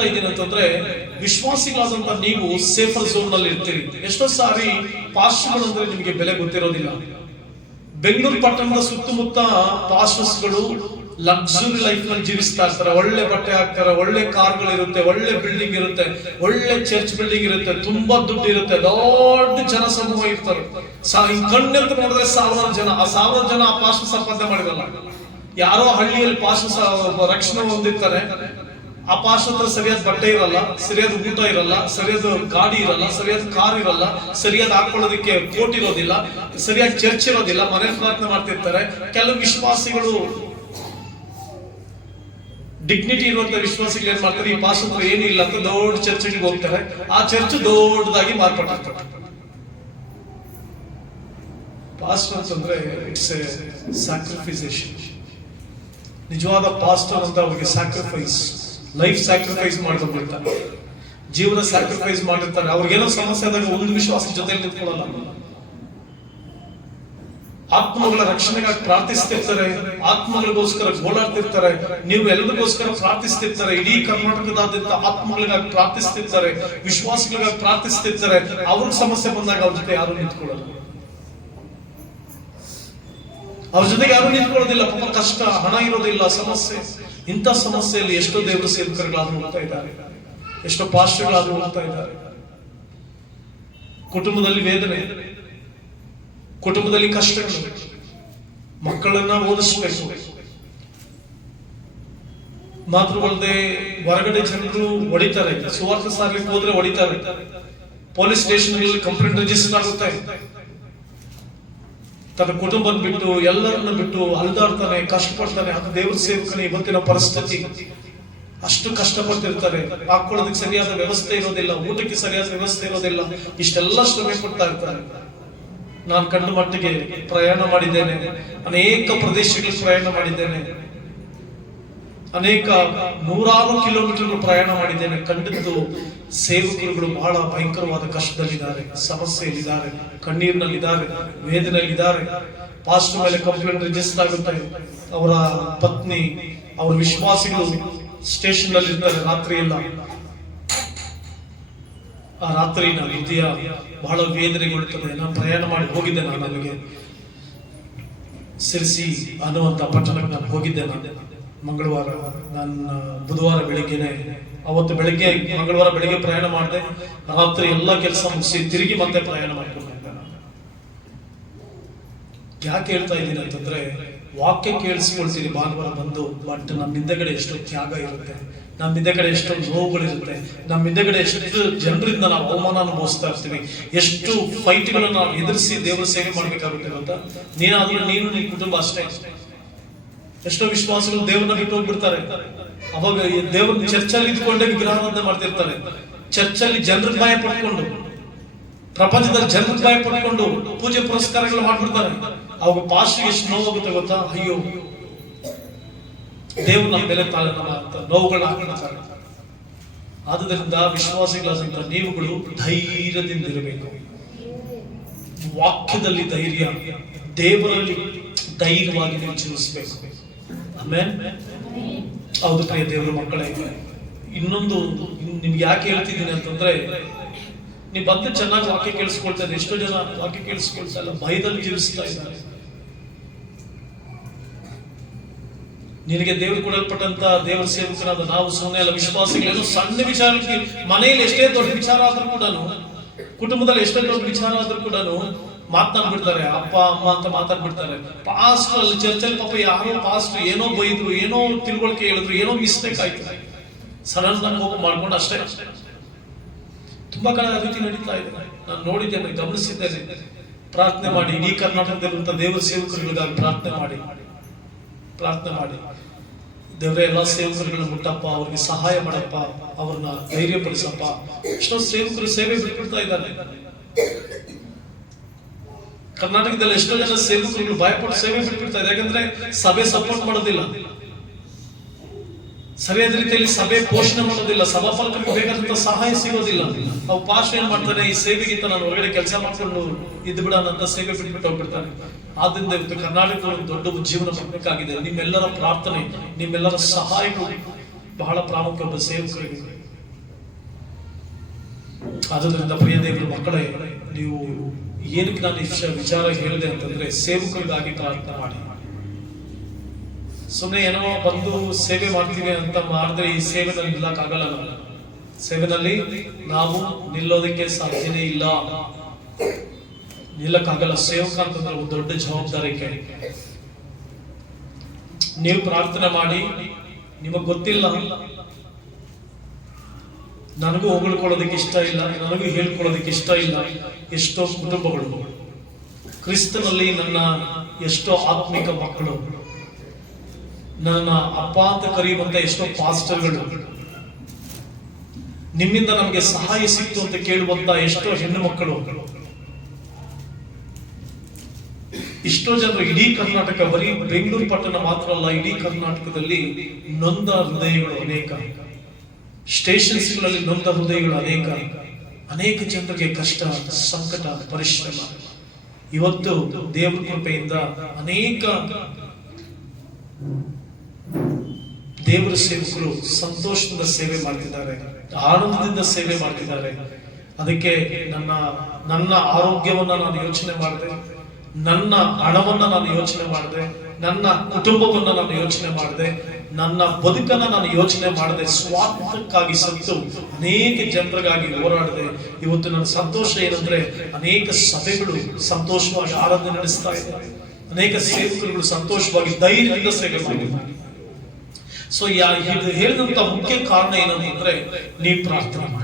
ಹೇಳ್ತಾ ಇದ್ದೀನಿ ಅಂತಂದ್ರೆ, ವಿಶ್ವಾಸಿಗಳಾದಂತ ನೀವು ಸೇಫರ್ ಝೋನ್ ನಲ್ಲಿ ಇರ್ತೀರಿ. ಎಷ್ಟೋ ಸಾರಿ ಪಾಸ್ಟರ್ಗಳು ಅಂದ್ರೆ ನಿಮಗೆ ಬೆಲೆ ಗೊತ್ತಿರೋದಿಲ್ಲ. ಬೆಂಗಳೂರು ಪಟ್ಟಣದ ಸುತ್ತಮುತ್ತ ಪಾಸ್ಟರ್ಸ್ಗಳು ಲಕ್ಸುರಿ ಲೈಫ್ ನಲ್ಲಿ ಜೀವಿಸ್ತಾ ಇರ್ತಾರೆ. ಒಳ್ಳೆ ಬಟ್ಟೆ ಹಾಕ್ತಾರೆ, ಒಳ್ಳೆ ಕಾರ್ಗಳು ಇರುತ್ತೆ, ಒಳ್ಳೆ ಬಿಲ್ಡಿಂಗ್ ಇರುತ್ತೆ, ಒಳ್ಳೆ ಚರ್ಚ್ ಬಿಲ್ಡಿಂಗ್ ಇರುತ್ತೆ, ತುಂಬಾ ದುಡ್ಡು ಇರುತ್ತೆ, ದೊಡ್ಡ ಜನ ಸಮೂಹ ಇರ್ತಾರೆ. ಕಣ್ಣೆಂತ ನೋಡಿದ್ರೆ 1000 ಜನ. ಆ 1000 ಜನ ಆ ಪಾಸ್ಟರ್ ಸಂಪಾದನೆ ಮಾಡಿರಲ್ಲ. ಯಾರೋ ಹಳ್ಳಿಯಲ್ಲಿ ಪಾಸ್ಟರ್ ರಕ್ಷಣೆ ಹೊಂದಿರ್ತಾರೆ. ಆ ಪಾಸ್ಟರ್ ಹತ್ರ ಸರಿಯಾದ ಬಟ್ಟೆ ಇರಲ್ಲ, ಸರಿಯಾದ ಊಟ ಇರಲ್ಲ, ಸರಿಯಾದ ಗಾಡಿ ಇರಲ್ಲ, ಸರಿಯಾದ ಕಾರ್ ಇರಲ್ಲ, ಸರಿಯಾದ ಹಾಕೊಳ್ಳೋದಕ್ಕೆ ಕೋಟ್ ಇರೋದಿಲ್ಲ, ಸರಿಯಾದ ಚರ್ಚ್ ಇರೋದಿಲ್ಲ, ಮನೆ ಪ್ರಾರ್ಥನೆ ಮಾಡ್ತಿರ್ತಾರೆ. ಕೆಲವು ವಿಶ್ವಾಸಿಗಳು, ಡಿಗ್ನಿಟಿ ಇರುವಂತ ವಿಶ್ವಾಸಿಗಳು ಏನ್ ಮಾಡ್ತಾರೆ, ಈ ಪಾಸ್ಟರ್ ಹತ್ರ ಏನಿಲ್ಲ ಅಂತ ದೊಡ್ಡ ಚರ್ಚ್ಗೆ ಹೋಗ್ತಾರೆ. ಆ ಚರ್ಚ್ ದೊಡ್ಡದಾಗಿ ಮಾರ್ಪಾಟಾಗ್ತದೆ. ಪಾಸ್ಟರ್ ಅಂತಂದ್ರೆ ಇಟ್ಸ್ ಎ ಸ್ಯಾಕ್ರಿಫೈಸೇಷನ್. ನಿಜವಾದ ಪಾಸ್ಟರ್ ಅಂತ ಅವ್ರಿಗೆ ಸ್ಯಾಕ್ರಿಫೈಸ್, ಲೈಫ್ ಸ್ಯಾಕ್ರಿಫೈಸ್ ಮಾಡ್ಕೊಂಡಿರ್ತಾರೆ, ಜೀವನ ಸ್ಯಾಕ್ರಿಫೈಸ್ ಮಾಡಿರ್ತಾರೆ. ಅವ್ರಿಗೇನೋ ಸಮಸ್ಯೆ ಆದಾಗ ಒಂದು ವಿಶ್ವಾಸ ಜೊತೆ ನಿಂತ್ಕೊಳ್ಳಲ್ಲ. ಆತ್ಮಗಳ ರಕ್ಷಣೆಗಾಗಿ ಪ್ರಾರ್ಥಿಸ್ತಿರ್ತಾರೆ, ಆತ್ಮಗಳಿಗೋಸ್ಕರ ಗೋಳಾಡ್ತಿರ್ತಾರೆ. ನೀವು ಎಲ್ಲರಿಗೋಸ್ಕರ ಪ್ರಾರ್ಥಿಸ್ತಿರ್ತಾರೆ. ಇಡೀ ಕರ್ನಾಟಕದಾದ್ಯಂತ ಆತ್ಮಗಳಿಗಾಗಿ ಪ್ರಾರ್ಥಿಸ್ತಿರ್ತಾರೆ, ವಿಶ್ವಾಸಗಳಿಗಾಗಿ ಪ್ರಾರ್ಥಿಸ್ತಿರ್ತಾರೆ. ಅವ್ರಿಗೆ ಸಮಸ್ಯೆ ಬಂದಾಗ ಅವ್ರ ಜೊತೆ ಯಾರು ನಿಂತ್ಕೊಳ್ಳಲ್ಲ, ಅವ್ರ ಜೊತೆಗೆ ಯಾರು ನಿಂತ್ಕೊಳ್ಳೋದಿಲ್ಲ. ಪಾಪ ಕಷ್ಟ, ಹಣ ಇರೋದಿಲ್ಲ, ಸಮಸ್ಯೆ. ಇಂಥ ಸಮಸ್ಯೆಯಲ್ಲಿ ಎಷ್ಟೋ ದೇವರ ಸೇವಕರುಗಳಾದ್ರೂ ಹೋಗ್ತಾ ಇದ್ದಾರೆ, ಎಷ್ಟೋ ಪಾಸ್ಟರ್ಗಳಾದ್ರೂ ಹೋಗ್ತಾ ಇದ್ದಾರೆ. ಕುಟುಂಬದಲ್ಲಿ ವೇದನೆ, ಕುಟುಂಬದಲ್ಲಿ ಕಷ್ಟಗಳು, ಮಕ್ಕಳನ್ನ ಓದಿಸ್ಬೇಕು. ಮಾತ್ರವಲ್ಲದೆ ಹೊರಗಡೆ ಜನರು ಹೊಡಿತಾರೆ, ಸುವಾರ್ಥ ಸಾರ್ಲಿಕ್ಕೆ ಹೋದ್ರೆ ಹೊಡಿತಾರೆ, ಪೊಲೀಸ್ ಸ್ಟೇಷನ್ ಕಂಪ್ಲೇಂಟ್ ರಿಜಿಸ್ಟರ್ ಆಗುತ್ತೆ. ತನ್ನ ಕುಟುಂಬ ಬಿಟ್ಟು ಎಲ್ಲರನ್ನ ಬಿಟ್ಟು ಅಲ್ದಾಡ್ತಾನೆ, ಕಷ್ಟಪಡ್ತಾನೆ. ಅದು ದೇವರ ಸೇವಕನೇ ಇವತ್ತಿನ ಪರಿಸ್ಥಿತಿ. ಅಷ್ಟು ಕಷ್ಟಪಟ್ಟಿರ್ತಾರೆ, ಹಾಕೊಳ್ಳೋದಕ್ಕೆ ಸರಿಯಾದ ವ್ಯವಸ್ಥೆ ಇರೋದಿಲ್ಲ, ಊಟಕ್ಕೆ ಸರಿಯಾದ ವ್ಯವಸ್ಥೆ ಇರೋದಿಲ್ಲ, ಇಷ್ಟೆಲ್ಲ ಶ್ರಮೆ ಪಡ್ತಾ ಇರ್ತಾರೆ. ನಾನು ಕಂಡು ಮಟ್ಟಿಗೆ ಪ್ರಯಾಣ ಮಾಡಿದ್ದೇನೆ, ಅನೇಕ ಪ್ರದೇಶಗಳಿಗೆ ಪ್ರಯಾಣ ಮಾಡಿದ್ದೇನೆ, ಅನೇಕ 100 ಕಿಲೋಮೀಟರ್ ಪ್ರಯಾಣ ಮಾಡಿದ್ದೇನೆ. ಕಂಡಿದ್ದು ಸೇವಕರುಗಳು ಬಹಳ ಭಯಂಕರವಾದ ಕಷ್ಟದಲ್ಲಿದ್ದಾರೆ, ಸಮಸ್ಯೆಯಲ್ಲಿದ್ದಾರೆ, ಕಣ್ಣೀರಿನಲ್ಲಿದ್ದಾರೆ, ವೇದನೆಯಲ್ಲಿದ್ದಾರೆ. ಪಾಸ್ಟರ್ ಮೇಲೆ ಕಂಪ್ಲೇಂಟ್ ರಿಜಿಸ್ಟರ್ ಆಗುತ್ತೆ. ಅವರ ಪತ್ನಿ, ಅವರ ವಿಶ್ವಾಸಿಗಳು ಸ್ಟೇಷನ್ ನಲ್ಲಿ ಇರ್ತಾರೆ ರಾತ್ರಿ ಎಲ್ಲ. ಆ ರಾತ್ರಿ ನನ್ನ ಹೃದಯ ಬಹಳ ವೇದನೆಗೊಳ್ಳುತ್ತದೆ. ನಾನು ಪ್ರಯಾಣ ಮಾಡಿ ಹೋಗಿದ್ದೆ. ನಾನು ಅಲ್ಲಿಗೆ ಸಿರ್ಸಿ ಅನ್ನುವಂತ ಪಟ್ಟಣಕ್ಕೆ ನಾನು ಹೋಗಿದ್ದೆ. ನಾನು ಮಂಗಳವಾರ, ನಾನು ಬುಧವಾರ ಬೆಳಿಗ್ಗೆನೆ, ಅವತ್ತು ಬೆಳಿಗ್ಗೆ ಮಂಗಳವಾರ ಬೆಳಿಗ್ಗೆ ಪ್ರಯಾಣ ಮಾಡಿದೆ. ರಾತ್ರಿ ಎಲ್ಲ ಕೆಲಸ ಮುಗಿಸಿ ತಿರುಗಿ ಮತ್ತೆ ಪ್ರಯಾಣ ಮಾಡ್ಕೊಂಡು ನಾನು ಯಾಕೆ ಹೇಳ್ತಾ ಇದ್ದೀನಿ ಅಂತಂದ್ರೆ, ವಾಕ್ಯ ಕೇಳಿಸ್ಕೊಳ್ತೀರಿ ಭಾನುವಾರ ಬಂದು, ಬಟ್ ನಮ್ಮ ಹಿಂದೆಗಡೆ ಎಷ್ಟೋ ತ್ಯಾಗ ಇರುತ್ತೆ, ನಮ್ಮ ಹಿಂದೆಗಡೆ ಎಷ್ಟೋ ನೋವುಗಳಿರುತ್ತೆ, ನಮ್ಮ ಹಿಂದೆಗಡೆ ಎಷ್ಟು ಜನರಿಂದ ನಾವು ಅವಮಾನ ಅನುಭವಿಸ್ತಾ ಇರ್ತೀವಿ, ಎಷ್ಟು ಫೈಟ್ಗಳನ್ನ ನಾವು ಎದುರಿಸಿ ದೇವರ ಸೇವೆ ಮಾಡ್ಬೇಕಾಗುತ್ತೆ ಅಂತ. ನೀನಾದ್ರೂ ನೀನು, ನಿನ್ ಕುಟುಂಬ ಅಷ್ಟೇ. ಎಷ್ಟೋ ವಿಶ್ವಾಸಗಳು ದೇವರನ್ನ ಬಿಟ್ಟು ಹೋಗ್ಬಿಡ್ತಾರೆ. ಅವಾಗ ದೇವ್ರ ಚರ್ಚಲ್ಲಿ ಇದ್ಕೊಂಡೇ ವಿಗ್ರಹಾರಾಧನೆ ಮಾಡ್ತಿರ್ತಾರೆ. ಚರ್ಚಲ್ಲಿ ಜನರ ಭಯ ಪಡ್ಕೊಂಡು, ಪ್ರಪಂಚದಲ್ಲಿ ಜನರ ಭಯ ಪಡ್ಕೊಂಡು ಪೂಜೆ ಪುರಸ್ಕಾರಗಳು ಮಾಡ್ಬಿಡ್ತಾರೆ. ಅವಾಗ ಪಾಸ್ಟ್ರಿಗೆ ಎಷ್ಟು ನೋವಾಗುತ್ತೆ ಗೊತ್ತಾ? ಅಯ್ಯೋ, ದೇವ್ರು ನಮ್ಮ ಬೆಲೆ ತಾಳಲ್ಲ ಅಂತ ನೋವುಗಳನ್ನ ಹಾಕ್ತಾರೆ. ಆದುದರಿಂದ ವಿಶ್ವಾಸಿಗಳಾದಂತ ನೀವುಗಳು ಧೈರ್ಯದಿಂದ ಇರಬೇಕು. ವಾಕ್ಯದಲ್ಲಿ ಧೈರ್ಯ, ದೇವರಲ್ಲಿ ಧೈರ್ಯವಾಗಿ ನೀವು ಜೀವಿಸಬೇಕು. ಆಮೇಲೆ ಹೌದು ಪ್ರಿಯ ದೇವರ ಮಕ್ಕಳೇ, ಇನ್ನೊಂದು ನಿಮ್ಗೆ ಯಾಕೆ ಹೇಳ್ತಿದ್ದೀನಿ ಅಂತಂದ್ರೆ, ನೀವು ಬಂದು ಚೆನ್ನಾಗಿ ವಾಕ್ಯ ಕೇಳಿಸ್ಕೊಳ್ತಾ ಇದ್ದಾರೆ. ಎಷ್ಟೋ ಜನ ವಾಕ್ಯ ಕೇಳಿಸ್ಕೊಳ್ತಾ ಇಲ್ಲ, ಭಯದಲ್ಲಿ ಜೀವಿಸ್ತಾ ಇದ್ದಾರೆ. ನಿನಗೆ ದೇವರು ಕೊಡಲ್ಪಟ್ಟಂತ ದೇವರ ಸೇವಕರಾದ ನಾವು ಸುಮ್ಮನೆ ಎಲ್ಲ ವಿಶ್ವಾಸಿಗಳೇನು ಸಣ್ಣ ವಿಚಾರಕ್ಕೆ, ಮನೆಯಲ್ಲಿ ಎಷ್ಟೇ ದೊಡ್ಡ ವಿಚಾರ ಆದ್ರೂ ಕೂಡ, ಕುಟುಂಬದಲ್ಲಿ ಎಷ್ಟೇ ದೊಡ್ಡ ವಿಚಾರ ಆದ್ರೂ ಕೂಡ ಮಾತನಾಡ್ಬಿಡ್ತಾರೆ, ಅಪ್ಪ ಅಮ್ಮ ಅಂತ ಮಾತಾಡ್ಬಿಡ್ತಾರೆ. ಪಾಸ್ಟರ್ ಅಲ್ಲಿ ಚರ್ಚಲ್ಲಿ ಪಾಪ ಯಾರೋ ಪಾಸ್ಟರ್ ಏನೋ ಬೈದ್ರು, ಏನೋ ತಿಳುವಳಿಕೆ ಹೇಳಿದ್ರು, ಏನೋ ಮಿಸ್ಟೇಕ್ ಆಯ್ತು, ಸಡನ್ ಆಗಿ ಹೋಗಿ ಮಾಡ್ಕೊಂಡು ಅಷ್ಟೇ. ತುಂಬಾ ಕಡೆ ಆ ರೀತಿ ನಡೀತಾ ಇದೆ. ನಾನು ನೋಡಿದ್ದೇನೆ, ಗಮನಿಸಿದ್ದೇನೆ. ಪ್ರಾರ್ಥನೆ ಮಾಡಿ, ಇಡೀ ಕರ್ನಾಟಕದಲ್ಲಿರುವಂತ ದೇವರ ಸೇವಕರುಗಳಿಗಾಗಿ ಪ್ರಾರ್ಥನೆ ಮಾಡಿ, ಪ್ರಾರ್ಥನೆ ಮಾಡಿ. ದೇವರೇ ಎಲ್ಲಾ ಸೇವಕರುಗಳನ್ನ ಮುಟ್ಟಪ್ಪ, ಅವ್ರಿಗೆ ಸಹಾಯ ಮಾಡಪ್ಪ, ಅವ್ರನ್ನ ಧೈರ್ಯಪಡಿಸಪ್ಪ. ಎಷ್ಟೋ ಸೇವಕರು ಸೇವೆ ಬಿಟ್ಬಿಡ್ತಾ ಇದ್ದಾರೆ. ಕರ್ನಾಟಕದಲ್ಲಿ ಎಷ್ಟೋ ಜನ ಸೇವಕರುಗಳು ಭಯಪಟ್ಟು ಸೇವೆ ಬಿಟ್ಬಿಡ್ತಾ ಇದ್ದಾರೆ. ಯಾಕಂದ್ರೆ ಸಭೆ ಸಪೋರ್ಟ್ ಮಾಡೋದಿಲ್ಲ, ಸರಿಯಾದ ರೀತಿಯಲ್ಲಿ ಸಭೆ ಪೋಷಣೆ ಮಾಡೋದಿಲ್ಲ, ಸಭಾಪಾಲಕರಿಗೆ ಬೇಕಾದಂತ ಸಹಾಯ ಸಿಗೋದಿಲ್ಲ. ಅವು ಪಾಸ್ಟ್ ಏನ್ ಮಾಡ್ತಾನೆ, ಈ ಸೇವೆಗಿಂತ ನಾನು ಹೊರಗಡೆ ಕೆಲಸ ಮಾಡ್ಕೊಂಡು ಇದ್ದು ಬಿಡೋಣ ಅಂತ ಸೇವೆ ಬಿಟ್ಬಿಟ್ಟು ಹೋಗ್ಬಿಡ್ತಾನೆ. ಆದ್ರಿಂದ ಇವತ್ತು ಕರ್ನಾಟಕ ಒಂದು ದೊಡ್ಡ ಜೀವನ ಬರಬೇಕಾಗಿದೆ. ನಿಮ್ಮೆಲ್ಲರ ಪ್ರಾರ್ಥನೆ, ನಿಮ್ಮೆಲ್ಲರ ಸಹಾಯಗಳು ಬಹಳ ಪ್ರಾಮುಖ್ಯ. ಒಬ್ಬ ಸೇವಕರಿಗೆ ಆದುದರಿಂದ ಪ್ರಿಯ ದೇವರ ಮಕ್ಕಳೇ, ನೀವು ಏನಕ್ಕೆ ನಾನು ವಿಚಾರ ಹೇಳಿದೆ ಅಂತಂದ್ರೆ, ಸೇವಕರಿಗಾಗಿ ಪ್ರಾರ್ಥನೆ ಮಾಡಿ. ಸುಮ್ಮನೆ ಏನೋ ಬಂದು ಸೇವೆ ಮಾಡ್ತೀವಿ ಅಂತ ಮಾಡಿದ್ರೆ ಈ ಸೇವೆನಲ್ಲಿ ನಿಲ್ಲಕ್ಕಾಗಲ್ಲ. ಸೇವೆನಲ್ಲಿ ನಾವು ನಿಲ್ಲೋದಕ್ಕೆ ಸಾಧ್ಯನೇ ಇಲ್ಲ, ನಿಲ್ಲಕ್ಕಾಗಲ್ಲ. ಸೇವಕ ಅಂತಂದ್ರೆ ಒಂದು ದೊಡ್ಡ ಜವಾಬ್ದಾರಿಕೆ. ನೀವು ಪ್ರಾರ್ಥನೆ ಮಾಡಿ. ನಿಮಗ್ ಗೊತ್ತಿಲ್ಲ, ನನಗೂ ಹೊಗಳ್ಕೊಳ್ಳೋದಕ್ಕೆ ಇಷ್ಟ ಇಲ್ಲ, ನನಗೂ ಹೇಳ್ಕೊಳ್ಳೋದಕ್ಕೆ ಇಷ್ಟ ಇಲ್ಲ. ಎಷ್ಟೋ ಕುಟುಂಬಗಳು, ಕ್ರಿಸ್ತನಲ್ಲಿ ನನ್ನ ಎಷ್ಟೋ ಆತ್ಮಿಕ ಮಕ್ಕಳು, ನನ್ನ ಅಪ್ಪ ಅಂತ ಕರೆಯುವಂತ ಎಷ್ಟೋ ಪಾಸ್ಟರ್ಗಳು, ನಿಮ್ಮಿಂದ ನಮಗೆ ಸಹಾಯ ಸಿಕ್ತು ಅಂತ ಕೇಳುವಂತ ಎಷ್ಟೋ ಹೆಣ್ಣು ಮಕ್ಕಳು, ಇಷ್ಟೋ ಜನರು ಇಡೀ ಕರ್ನಾಟಕ, ಬರೀ ಬೆಂಗಳೂರು ಪಟ್ಟಣ ಮಾತ್ರ ಅಲ್ಲ, ಇಡೀ ಕರ್ನಾಟಕದಲ್ಲಿ ನೊಂದ ಹೃದಯಗಳು ಅನೇಕ, ಸ್ಟೇಷನ್ಸ್ಗಳಲ್ಲಿ ನೊಂದ ಹೃದಯಗಳು ಅನೇಕ, ಅನೇಕ ಜನರಿಗೆ ಕಷ್ಟ, ಸಂಕಟ, ಪರಿಶ್ರಮ. ಇವತ್ತು ದೇವರ ಕೃಪೆಯಿಂದ ಅನೇಕ ದೇವರ ಸೇವಕರು ಸಂತೋಷದಿಂದ ಸೇವೆ ಮಾಡ್ತಿದ್ದಾರೆ, ಆನಂದದಿಂದ ಸೇವೆ ಮಾಡ್ತಿದ್ದಾರೆ. ಅದಕ್ಕೆ ನನ್ನ ಆರೋಗ್ಯವನ್ನ ನಾನು ಯೋಚನೆ ಮಾಡಿದೆ, ನನ್ನ ಹಣವನ್ನ ನಾನು ಯೋಚನೆ ಮಾಡಿದೆ, ನನ್ನ ಕುಟುಂಬವನ್ನ ನಾನು ಯೋಚನೆ ಮಾಡಿದೆ, ನನ್ನ ಬದುಕನ್ನ ನಾನು ಯೋಚನೆ ಮಾಡಿದೆ. ಸ್ವಾರ್ಥಕ್ಕಾಗಿ ಸತ್ತು ಅನೇಕ ಜನರಿಗಾಗಿ ಹೋರಾಡಿದೆ. ಇವತ್ತು ನನ್ನ ಸಂತೋಷ ಏನಂದ್ರೆ, ಅನೇಕ ಸಭೆಗಳು ಸಂತೋಷವಾಗಿ ಆರಾಧನೆ ನಡೆಸ್ತಾ ಇದ್ದಾರೆ, ಅನೇಕ ಸೇವಕರುಗಳು ಸಂತೋಷವಾಗಿ ಧೈರ್ಯದಿಂದ ಸೇವೆ ಮಾಡಿದ್ದಾರೆ. ಸೊ ಇದು ಹೇಳಿದಂತ ಮುಖ್ಯ ಕಾರಣ ಏನಂತಂದ್ರೆ, ನೀವು ಪ್ರಾರ್ಥನೆ ಮಾಡಿ.